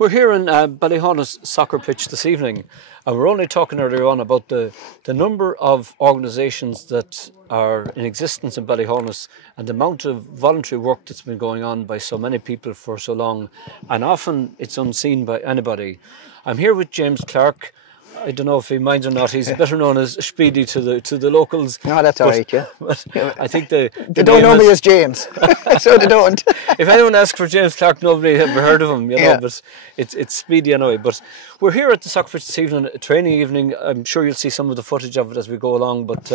We're here in Ballyhaunis Soccer Pitch this evening, and we're only talking earlier on about the number of organisations that are in existence in Ballyhaunis and the amount of voluntary work that's been going on by so many people for so long, and often it's unseen by anybody. I'm here with James Clarke. I don't know if he minds or not. He's better known as Speedy to the locals. No, that's all right, yeah. But I think they don't know me as James, so they don't. If anyone asks for James Clarke, nobody ever heard of him, you know. Yeah. But it's Speedy anyway. But we're here at the soccer pitch this evening, a training evening. I'm sure you'll see some of the footage of it as we go along. But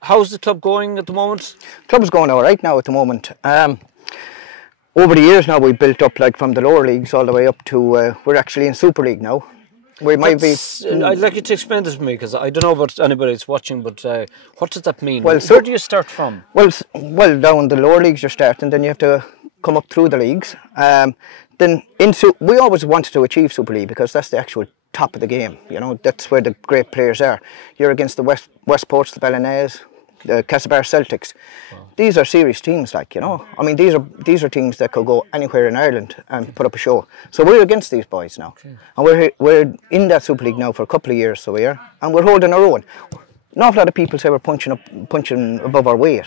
how's the club going at the moment? Club's going all right now at the moment. Over the years now, we've built up, like, from the lower leagues all the way up to we're actually in Super League now. We might be. I'd like you to explain this to me, because I don't know about anybody that's watching, but what does that mean? Well, where do you start from? Well, down the lower leagues you're starting, then you have to come up through the leagues. Then we always wanted to achieve Super League because that's the actual top of the game. You know, that's where the great players are. You're against the Westports, the Ballyhaunis, the Castlebar Celtics. Wow. These are serious teams, like, you know. I mean, these are teams that could go anywhere in Ireland and put up a show. So we're against these boys now, okay. And we're in that Super League now for a couple of years. So we are, and we're holding our own. An awful lot of people say we're punching above our weight,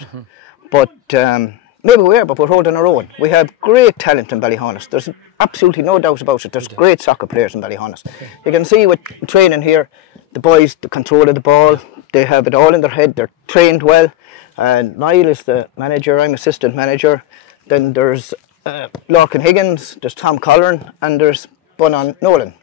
but maybe we are. But we're holding our own. We have great talent in Ballyhaunis. There's absolutely no doubt about it. There's great soccer players in Ballyhaunis. Okay. You can see with training here, the boys, the control of the ball, they have it all in their head. They're trained well. And Niall is the manager, I'm assistant manager. Then there's Larkin Higgins, there's Tom Colleran, and there's Bunnan Nolan.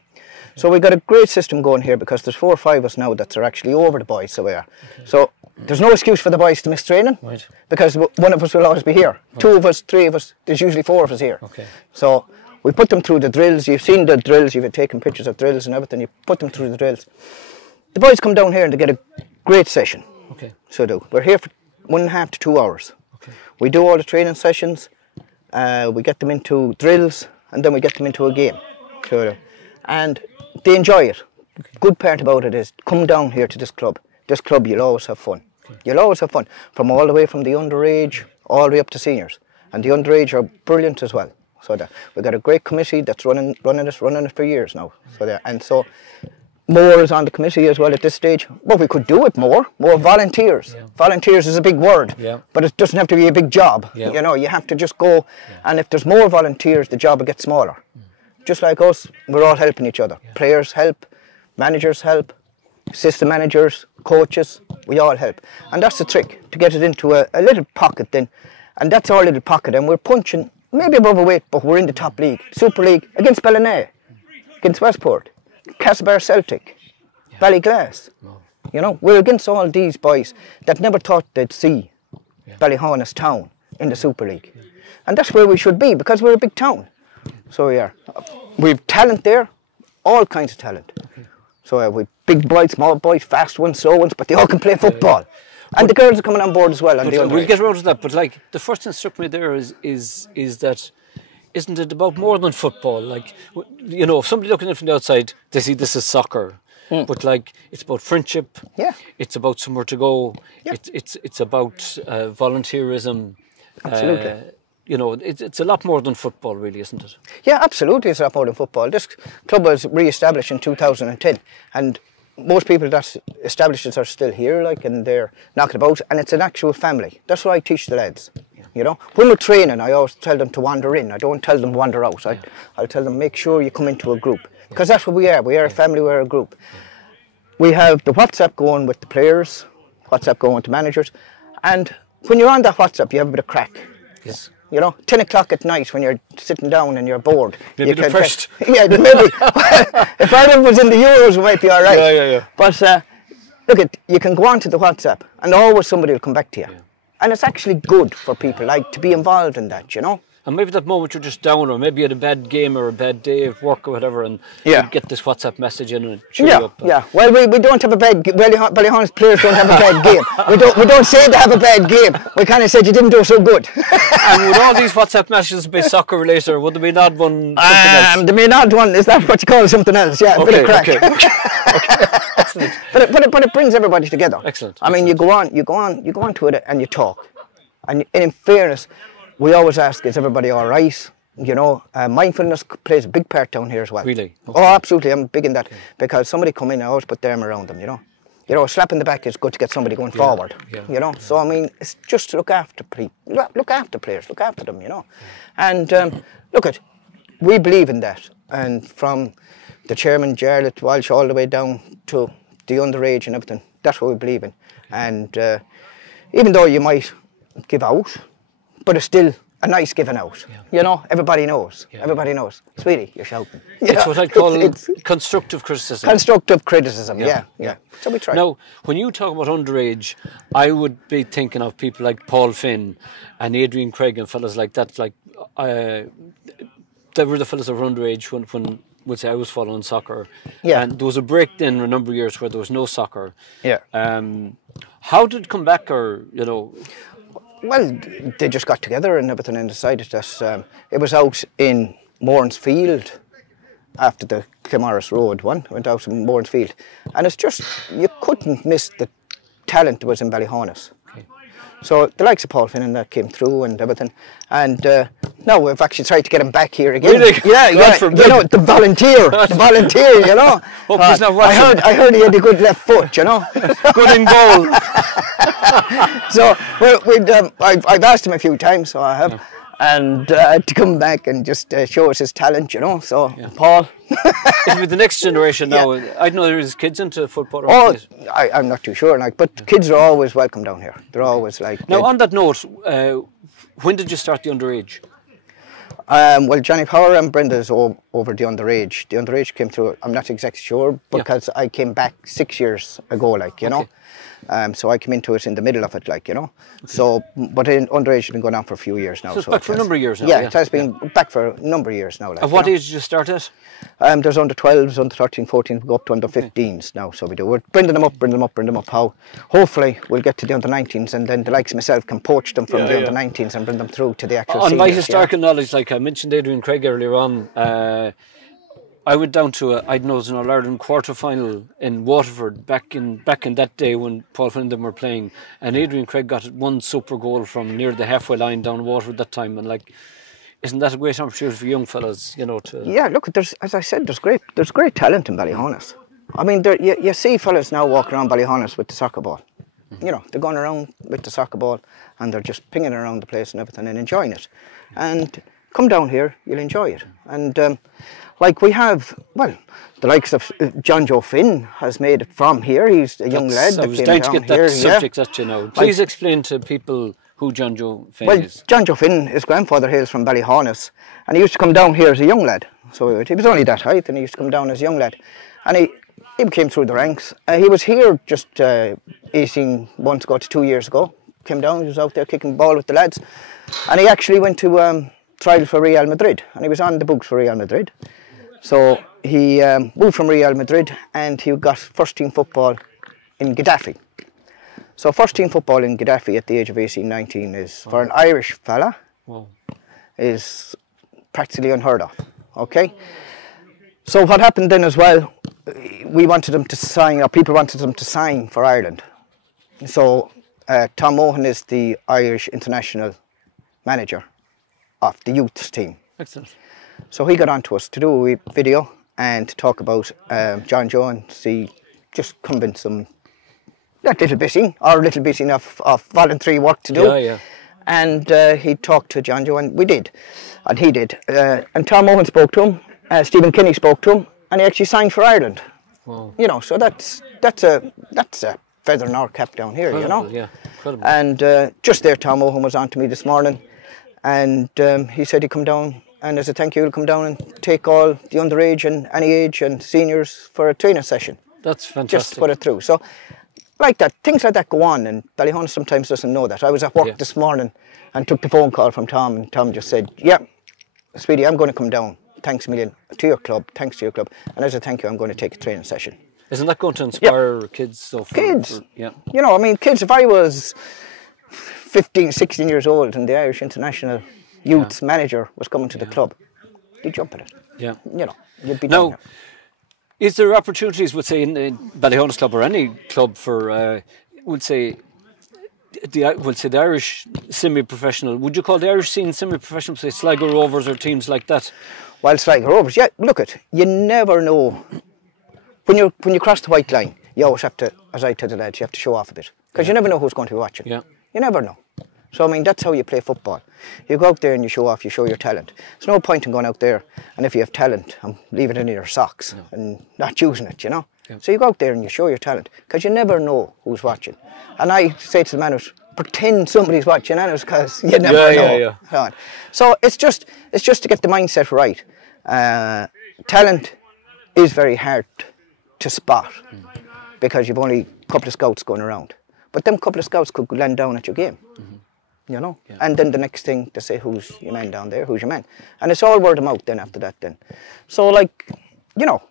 So we've got a great system going here because there's 4 or 5 of us now that are actually over the boys, so we are. Okay. So there's no excuse for the boys to miss training, right, because one of us will always be here. Right. 2 of us, 3 of us, there's usually 4 of us here. Okay. So we put them through the drills. You've seen the drills, you've taken pictures of drills and everything. You put them through the drills. The boys come down here and they get a great session. Okay. So we're here for 1.5 to 2 hours. Okay. We do all the training sessions, we get them into drills, and then we get them into a game. And they enjoy it. Okay. Good part about it is, come down here to this club. This club, you'll always have fun. Okay. You'll always have fun, from all the way from the underage, all the way up to seniors. And the underage are brilliant as well. So we've got a great committee that's running it for years now. So more is on the committee as well at this stage. But we could do it more volunteers. Yeah. Volunteers is a big word, yeah, but it doesn't have to be a big job. Yeah. You know, you have to just go, yeah, and if there's more volunteers, the job will get smaller. Just like us, we're all helping each other. Yeah. Players help, managers help, assistant managers, coaches, we all help. And that's the trick, to get it into a little pocket then. And that's our little pocket, and we're punching maybe above our weight, but we're in the top league. Super League, against Ballyhaunis, against Westport, Castlebar Celtic, yeah, Ballyglass. No. You know, we're against all these boys that never thought they'd see, yeah, Ballyhaunis town in the Super League. Yeah. And that's where we should be, because we're a big town. So we are. We've talent there, all kinds of talent. Okay. So we've big boys, small boys, fast ones, slow ones, but they all can play football. And the girls are coming on board as well. We'll get around to that, but like, the first thing that struck me there is that, isn't it about more than football? Like, you know, if somebody looking in from the outside, they see this is soccer. But like, it's about friendship. Yeah. It's about somewhere to go. Yeah. It's about volunteerism. Absolutely. You know, it's a lot more than football, really, isn't it? Yeah, absolutely, it's a lot more than football. This club was re-established in 2010, and most people that established it are still here, like, and they're knocking about, and it's an actual family. That's what I teach the lads. Yeah. You know, when we're training, I always tell them to wander in. I don't tell them wander out. Yeah. I'll tell them, make sure you come into a group, because that's what we are. We are a family, we're a group. Yeah. We have the WhatsApp going with the players, WhatsApp going with the managers, and when you're on that WhatsApp, you have a bit of crack. Yes. You know, 10 o'clock at night when you're sitting down and you're bored. Maybe depressed. Yeah, maybe. If Ireland was in the Euros, we might be all right. Yeah. But look, you can go on to the WhatsApp and always somebody will come back to you. Yeah. And it's actually good for people, like, to be involved in that, you know. And maybe that moment you're just down, or maybe you had a bad game or a bad day of work or whatever, and you get this WhatsApp message in and cheer you up. Yeah, well, we don't have a bad game. Ballyhaunis players don't have a bad game. We don't say they have a bad game. We kind of said you didn't do so good. And would all these WhatsApp messages be soccer related, or would there be an odd one something else? There may be an odd one. Is that what you call something else? Yeah, a bit of crack. Okay. Excellent. But it brings everybody together. Excellent. I mean, you go on to it and you talk. And in fairness, we always ask, is everybody all right? You know, mindfulness plays a big part down here as well. Really? Okay. Oh, absolutely. I'm big in that because somebody come in, I always put their arm around them. You know, a slap in the back is good to get somebody going forward. Yeah. You know, so I mean, it's just to look after people, look after players, look after them. You know, and we believe in that, and from the chairman, Jarlath Walsh, all the way down to the underage and everything, that's what we believe in. And even though you might give out, but it's still a nice giving out. You know, everybody knows. Everybody knows. Speedy, you're shouting. It's what I call constructive criticism. Constructive criticism, yeah. So we try. Now, when you talk about underage, I would be thinking of people like Paul Finn and Adrian Craig and fellas like that. Like, they were the fellas that were underage when would say I was following soccer. Yeah. And there was a break then a number of years where there was no soccer. Yeah. How did it come back, or, you know? Well, they just got together and everything and decided that it was out in Moran's Field after the Clemaris Road one, went out in Moran's Field. And it's just, you couldn't miss the talent that was in Ballyhaunis. Okay. So the likes of Paul Finn and that came through and everything. And now we've actually tried to get him back here again. Really? Yeah. You know, the volunteer, you know. Hope he's not watching. I heard he had a good left foot, you know. Good in goal. So I've asked him a few times, so I have, and to come back and just show us his talent, you know. So Paul, with the next generation now, I know there's kids into football. I'm not too sure, like, but kids are always welcome down here. They're always like. Now, on that note, when did you start the underage? Well, Johnny Power and Brenda's over the underage. The underage came through. I'm not exactly sure because I came back 6 years ago, like, you know. So I came into it in the middle of it, like, you know. So, but in underage has been going on for a few years now. So it's back for a number of years now. Yeah, it has been back for a number of years now. Like, at what age did you start it? There's under 12s, under 13, 14, we go up to under 15s now. So we do. We're bringing them up. How? Hopefully we'll get to the under 19s, and then the likes of myself can poach them from the under 19s and bring them through to the actual On seniors, my historical knowledge, like I mentioned Adrian Craig earlier on, I went down to an All-Ireland quarter-final in Waterford back in that day when Paul Finn and them were playing, and Adrian Craig got one super goal from near the halfway line down Waterford that time, and like, isn't that a great opportunity for young fellas, you know? Yeah, look, as I said, there's great talent in Ballyhaunis. I mean, you see fellas now walking around Ballyhaunis with the soccer ball. You know, they're going around with the soccer ball and they're just pinging around the place and everything and enjoying it. And come down here, you'll enjoy it. And like we have, well, the likes of John Joe Finn has made it from here. He's a young lad that came down here. I was trying to get that subject at you now. Please explain to people who John Joe Finn is. Well, John Joe Finn, his grandfather hails from Ballyhaunis, and he used to come down here as a young lad. So he was only that height, and he used to come down as a young lad. And he came through the ranks. He was here just 18 months ago to 2 years ago. Came down, he was out there kicking the ball with the lads. And he actually went to trial for Real Madrid, and he was on the books for Real Madrid. So he moved from Real Madrid and he got first team football in Gaddafi. So first team football in Gaddafi at the age of 18, 19 is, for an Irish fella, is practically unheard of, okay? So what happened then as well, we wanted them to sign, or people wanted them to sign for Ireland. So Tom Mohan is the Irish international manager of the youth team. Excellent. So he got on to us to do a video and to talk about John Joe and see, just convince them that little bit enough of voluntary work to do. Yeah. And he talked to John Joe, and we did, and he did. And Tom Mohan spoke to him, Stephen Kinney spoke to him, and he actually signed for Ireland. Wow. You know, so that's a feather in our cap down here. Incredible, you know. Yeah, incredible. And just there, Tom Mohan was on to me this morning, and he said he'd come down. And as a thank you, he'll come down and take all the underage and any age and seniors for a training session. That's fantastic. Just put it through. So, like that, things like that go on, and Ballyhaunis sometimes doesn't know that. I was at work this morning and took the phone call from Tom, and Tom just said, yeah, Speedy, I'm going to come down. Thanks a million to your club, thanks to your club. And as a thank you, I'm going to take a training session. Isn't that going to inspire kids? So kids. You know, I mean, kids, if I was 15, 16 years old and the Irish international youth manager was coming to the club, you'd jump at it. Yeah. You know, you'd be now, is there opportunities, would say, in Ballyhaunis Club or any club for, would say, we'll say the Irish semi-professional. Would you call the Irish scene semi-professional? Say Sligo Rovers or teams like that. Well, Sligo Rovers, yeah. Look you never know when you cross the white line. You always have to, as I tell the lads, you have to show off a bit because you never know who's going to be watching. Yeah. You never know. So I mean, that's how you play football. You go out there and you show off. You show your talent. There's no point in going out there and if you have talent, leave it in your socks and not using it. You know. Yeah. So you go out there and you show your talent because you never know who's watching. And I say to the manners, pretend somebody's watching us because you never know. Yeah. So it's just to get the mindset right. Talent is very hard to spot because you've only a couple of scouts going around. But them couple of scouts could land down at your game. You know, and then the next thing they say, who's your man down there? Who's your man? And it's all word of mouth then after that. Then, so like. You know,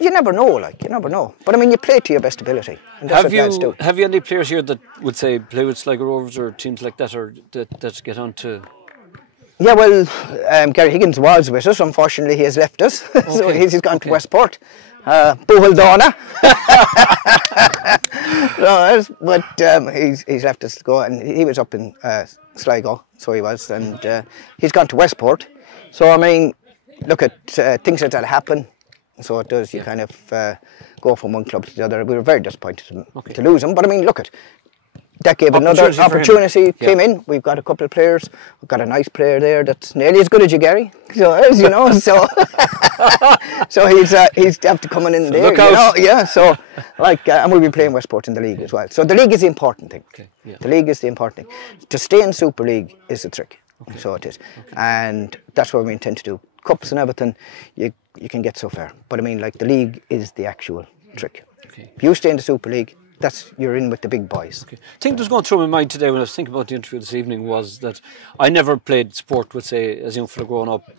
you never know, you never know. But I mean, you play to your best ability. And that's what lads do. Have you any players here that would say play with Sligo Rovers or teams like that, or that get on to? Yeah, well, Gary Higgins was with us. Unfortunately, he has left us. So he's gone to Westport. Buhaldona. But he's left us to go. And he was up in Sligo, so he was. And he's gone to Westport. So, I mean, look at things like that happen. So it does, you kind of go from one club to the other. We were very disappointed to lose him. But I mean, look that gave another opportunity, came in. We've got a couple of players. We've got a nice player there that's nearly as good as you, Gary. So, as you know, so he's after coming in there, you know. Yeah, so and we'll be playing Westport in the league as well. So the league is the important thing. The league is the important thing. To stay in Super League is the trick. So it is. And that's what we intend to do. Cups and everything, you can get so far. But I mean, the league is the actual trick. If you stay in the Super League, you're in with the big boys. The thing that was going through my mind today when I was thinking about the interview this evening was that I never played sport, would say, as a young fella growing up.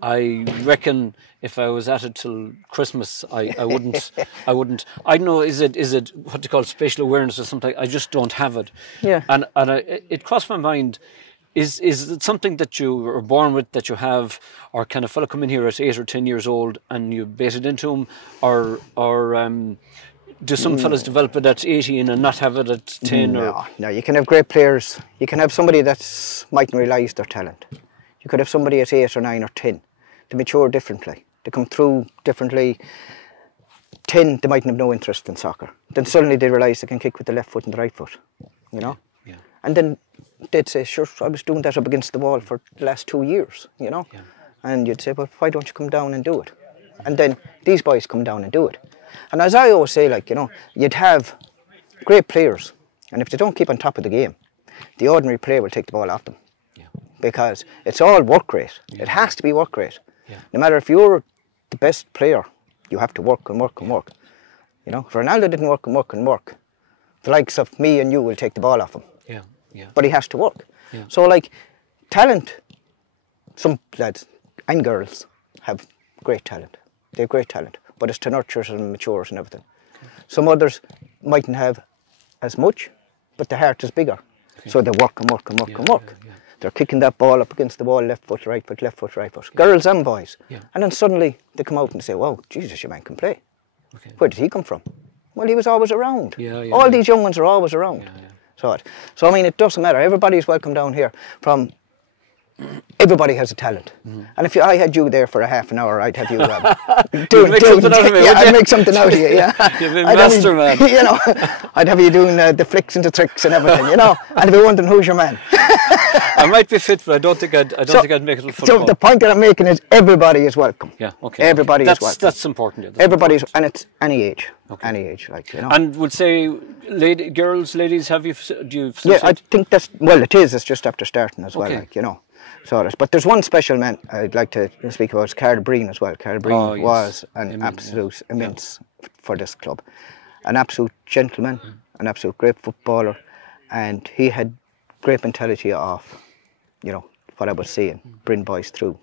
I reckon if I was at it till Christmas, I wouldn't. I don't know. Is it what they call spatial awareness or something? I just don't have it. Yeah. And it crossed my mind. Is it something that you were born with, that you have, or can a fella come in here at 8 or 10 years old and you base it into him, or do some fellas develop it at 18 and not have it at 10? No, you can have great players. You can have somebody that mightn't realise their talent. You could have somebody at 8 or 9 or 10. They mature differently. They come through differently. 10, they mightn't have no interest in soccer. Then suddenly they realise they can kick with the left foot and the right foot, you know? Yeah. And then they'd say, sure, I was doing that up against the wall for the last 2 years, you know? Yeah. And you'd say, well, why don't you come down and do it? And then these boys come down and do it. And as I always say, you'd have great players, and if they don't keep on top of the game, the ordinary player will take the ball off them. Yeah. Because it's all work rate. Yeah. It has to be work rate. Yeah. No matter if you're the best player, you have to work and work and work. You know, if Ronaldo didn't work and work and work, the likes of me and you will take the ball off him. Yeah. Yeah. But he has to work. Yeah. So talent, some lads and girls have great talent. They have great talent, but it's to nurture and matures and everything. Okay. Some others mightn't have as much, but the heart is bigger. Okay. So they work and work and work and work. Yeah. They're kicking that ball up against the wall, left foot, right foot, left foot, right foot. Yeah. Girls and boys. Yeah. And then suddenly they come out and say, wow, Jesus, your man can play. Okay. Where did he come from? Well, he was always around. All these young ones are always around. So I mean, it doesn't matter. Everybody's welcome down here. Everybody has a talent. And if I had you there for a half an hour, I'd have you I'd make something out of you. Yeah, you'd be master man. You know, I'd have you doing the flicks and the tricks and everything. You know, and I'd be wondering who's your man. I might be fit, but I don't think I'd make it a football. So the point that I'm making is everybody is welcome. Yeah, okay. Everybody is welcome. That's important. Yeah, everybody's, and it's any age. Okay. Any age, you know. And would say, girls, ladies, do you? Yeah, I think it is. It's just after starting as well, you know. So, but there's one special man I'd like to speak about. It's Carl Breen as well. Carl Breen was an absolute immense for this club, an absolute gentleman, an absolute great footballer, and he had great mentality of, you know, what I was saying, bring boys through.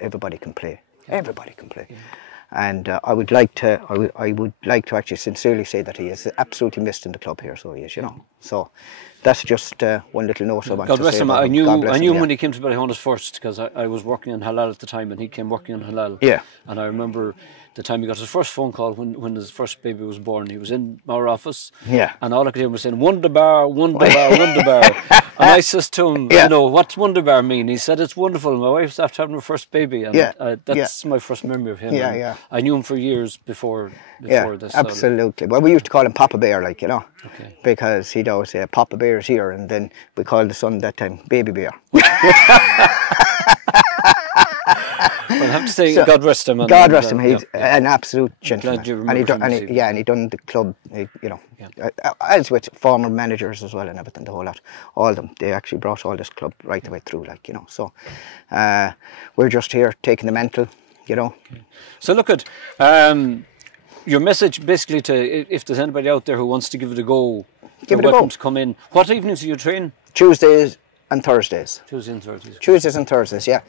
Everybody can play. Everybody can play. And I would like to actually sincerely say that he is absolutely missed in the club here. So he is, you know. So that's just one little note I want God to bless say him. about I him. knew God bless him, him yeah. when he came to Ballyhaunis first, because I was working in Halal at the time, and he came working in Halal. Yeah. And I remember the time he got his first phone call when his first baby was born. He was in our office, Yeah. and all I could hear was saying Wonderbar, Wonderbar, Wonderbar. And I says to him, Yeah. you know, what's Wonderbar mean? He said it's wonderful. My wife's after having her first baby, and Yeah. that's my first memory of him. Yeah, And yeah. I knew him for years before Yeah, this. absolutely. Well, we used to call him Papa Bear, like, you know, Okay. because he'd always say, Papa Bear's here, and then we called the son that time Baby Bear. Well, I have to say, God rest him. God rest him. He's an absolute gentleman. Glad you remember him this evening. And he done the club, you know, as with former managers as well and everything, the whole lot. All of them. They actually brought all this club right the way through, like, you know. So we're just here taking the mantle, you know. So look at your message basically to, if there's anybody out there who wants to give it a go, Give it you're a go. welcome to come in. What evenings do you train? Tuesdays and Thursdays. Tuesdays and Thursdays. Tuesdays and Thursdays, yeah.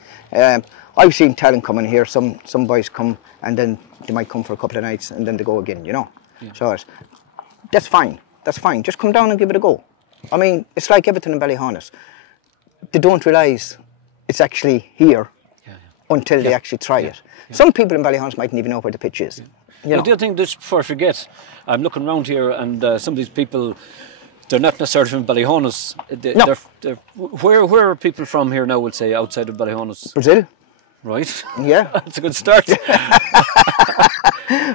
I've seen talent coming here. Some boys come and then they might come for a couple of nights and then they go again, you know. Yeah. So that's fine. That's fine. Just come down and give it a go. I mean, it's like everything in Ballyhaunis. They don't realise it's actually here until they actually try it. Some people in Ballyhaunis mightn't even know where the pitch is. You know. The other thing, just before I forget, I'm looking around here and some of these people, they're not necessarily from Ballyhaunis. No. Where are people from here now, we'll say, outside of Ballyhaunis? Brazil. Right. Yeah. That's a good start.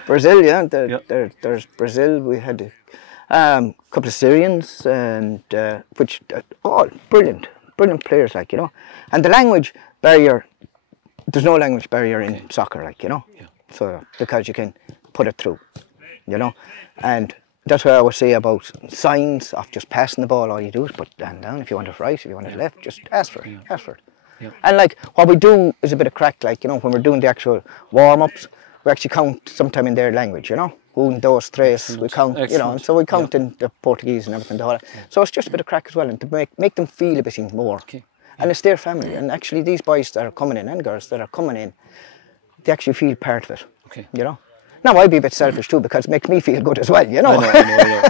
Brazil, yeah. There's Brazil. We had a couple of Syrians, and which all brilliant players, like, you know. And the language barrier, there's no language barrier in soccer, like, you know. Yeah. So because you can put it through, you know. And that's what I always say about signs of just passing the ball. All you do is put the hand down. If you want it right, if you want it left, just ask for it. Ask for it. Yeah. And like what we do is a bit of crack, like, you know, when we're doing the actual warm-ups, we actually count sometime in their language, you know. Un, dos, tres, we count, you know, and so we count in the Portuguese and everything. So it's just a bit of crack as well, and to make them feel a bit more. Okay. And it's their family, and actually these boys that are coming in and girls that are coming in, they actually feel part of it. Okay. You know. Now I'd be a bit selfish too because it makes me feel good as well, you know. I know.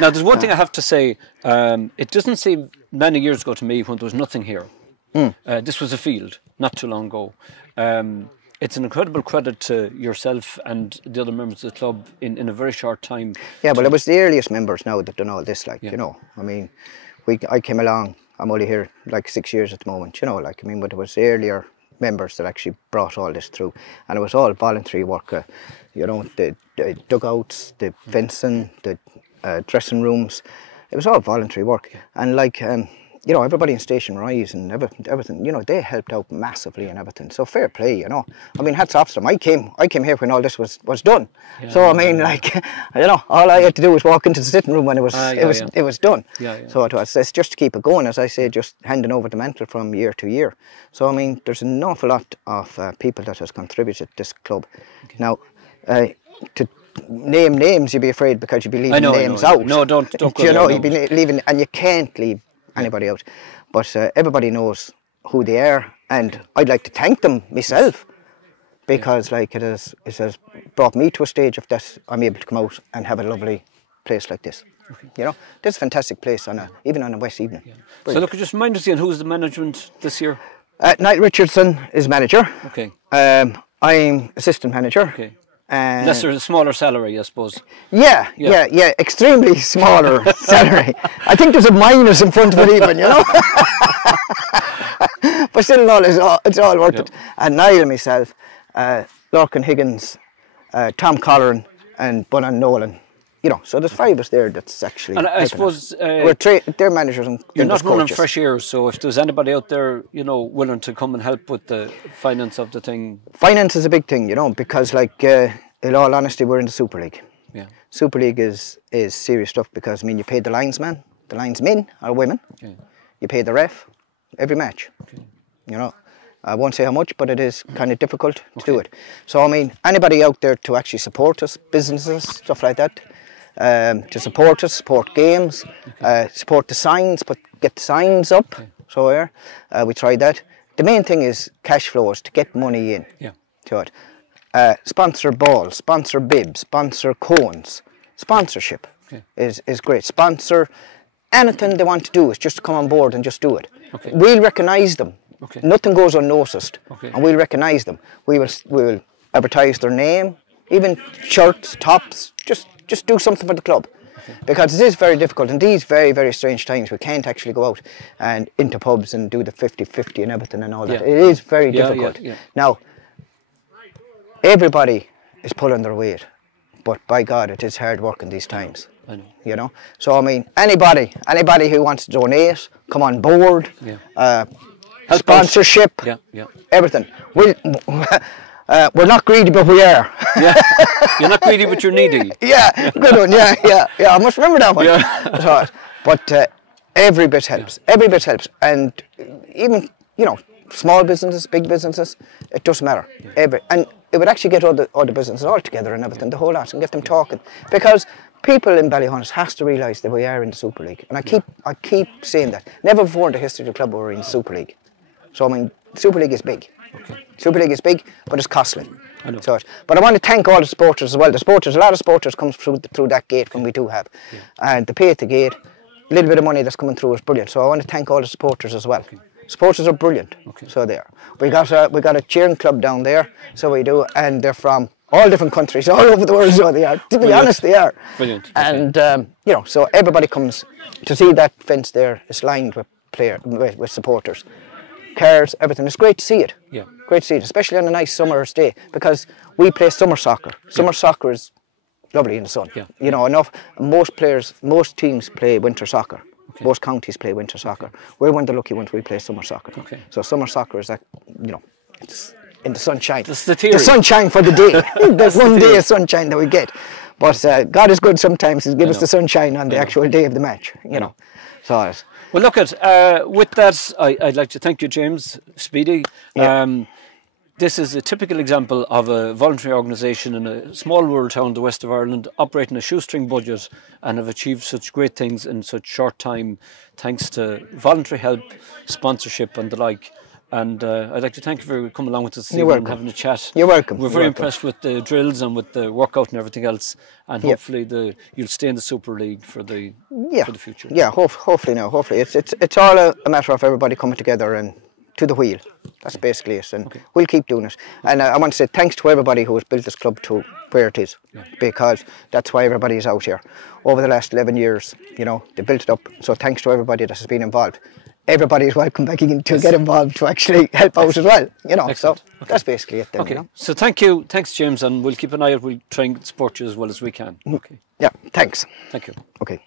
Now there's one thing I have to say. It doesn't seem many years ago to me when there was nothing here. This was a field not too long ago. It's an incredible credit to yourself and the other members of the club in a very short time. Yeah, well, it was the earliest members now that done all this, like, you know. I mean, I came along, I'm only here like 6 years at the moment, you know, like, I mean, but it was the earlier members that actually brought all this through. And it was all voluntary work, you know, the dugouts, the fencing, the dressing rooms. It was all voluntary work. And like, you know, everybody in Station Rise and everything, you know, they helped out massively and everything. So fair play, you know. I mean, hats off to them. I came here when all this was done. Yeah, so I mean, like, you know, all I had to do was walk into the sitting room when it was done. So it's just to keep it going, as I say, just handing over the mantle from year to year. So I mean, there's an awful lot of people that has contributed to this club. Okay. Now, to name names, you'd be afraid because you'd be leaving names out. No, don't go you know, you'd be leaving, and you can't leave anybody out, but everybody knows who they are, and I'd like to thank them myself because like it has brought me to a stage of that I'm able to come out and have a lovely place like this. You know, this is a fantastic place even on a West evening. So look, just remind us again, who's the management this year? Niall Richardson is manager. Okay. I'm assistant manager. Okay. Unless there's a smaller salary, I suppose. Yeah, extremely smaller salary. I think there's a minus in front of it even, you know. But still, it's all worth it. And Niall and myself, Lorcan Higgins, Tom Colleran, and Bunan Nolan. You know, so there's 5 of us there that's actually. And I suppose they're managers and you're not running fresh air. So if there's anybody out there, you know, willing to come and help with the finance of the thing. Finance is a big thing, you know, because like in all honesty, we're in the Super League. Yeah. Super League is serious stuff because I mean you pay the linesmen or women. Okay. You pay the ref every match. Okay. You know. I won't say how much, but it is kind of difficult to do it. So I mean, anybody out there to actually support us, businesses, stuff like that. To support us, support games, support the signs, get the signs up. Okay. So we tried that. The main thing is cash flows, to get money in to it. sponsor balls, sponsor bibs, sponsor cones. Sponsorship is great. Sponsor anything they want to do is just come on board and just do it. Okay. We'll recognise them. Okay. Nothing goes unnoticed, and we'll recognise them. We will advertise their name, even shirts, tops. Just do something for the club, because it is very difficult in these very, very strange times. We can't actually go out and into pubs and do the 50-50 and everything and all that. It is very difficult. Now, everybody is pulling their weight, but by God, it is hard work in these times. I know. You know, so I mean, anybody who wants to donate, come on board. Sponsorship, everything. We're not greedy, but we are. You're not greedy, but you're needy. Good one. I must remember that one. So, but every bit helps. Every bit helps, and even small businesses, big businesses, it doesn't matter. And it would actually get all the businesses all together and everything, the whole lot, and get them talking, because people in Ballyhaunis has to realise that we are in the Super League, and I keep saying that. Never before in the history of the club were we in the Super League. So I mean, Super League is big. Super League is big, but it's costly. I know. So, but I want to thank all the supporters as well. The supporters, a lot of supporters come through that gate when we do have, and they pay at the gate. A little bit of money that's coming through is brilliant. So I want to thank all the supporters as well. Supporters are brilliant. So they are. We got a cheering club down there. So we do, and they're from all different countries, all over the world. So they are. To be honest, they are. Brilliant. And so everybody comes to see that fence there. It's lined with supporters. Cars, everything. It's great to see it. Great to see it, especially on a nice summer's day, because we play summer soccer. Summer soccer is lovely in the sun. Most teams play winter soccer. Most counties play winter soccer. We're one of the lucky ones. We play summer soccer. So summer soccer is it's in the sunshine. That's the theory. The sunshine for the day. There's one day of sunshine that we get, but God is good sometimes. He gives us the sunshine on the actual day of the match. So. Well, look with that, I'd like to thank you, James, Speedy. This is a typical example of a voluntary organisation in a small rural town in the west of Ireland, operating a shoestring budget, and have achieved such great things in such short time, thanks to voluntary help, sponsorship and the like. And I'd like to thank you for coming along with us and having a chat. You're welcome. We're very impressed with the drills and with the workout and everything else, and hopefully you'll stay in the Super League for the future. Yeah, hopefully it's all a matter of everybody coming together and to the wheel. That's basically it, and we'll keep doing it. And I want to say thanks to everybody who has built this club to where it is, because that's why everybody is out here. Over the last 11 years, they built it up. So thanks to everybody that has been involved. Everybody is welcome back in to get involved to actually help out as well. So that's basically it then. So thanks James, and we'll keep an eye out. We'll try and support you as well as we can. Yeah, thanks. Thank you. Okay.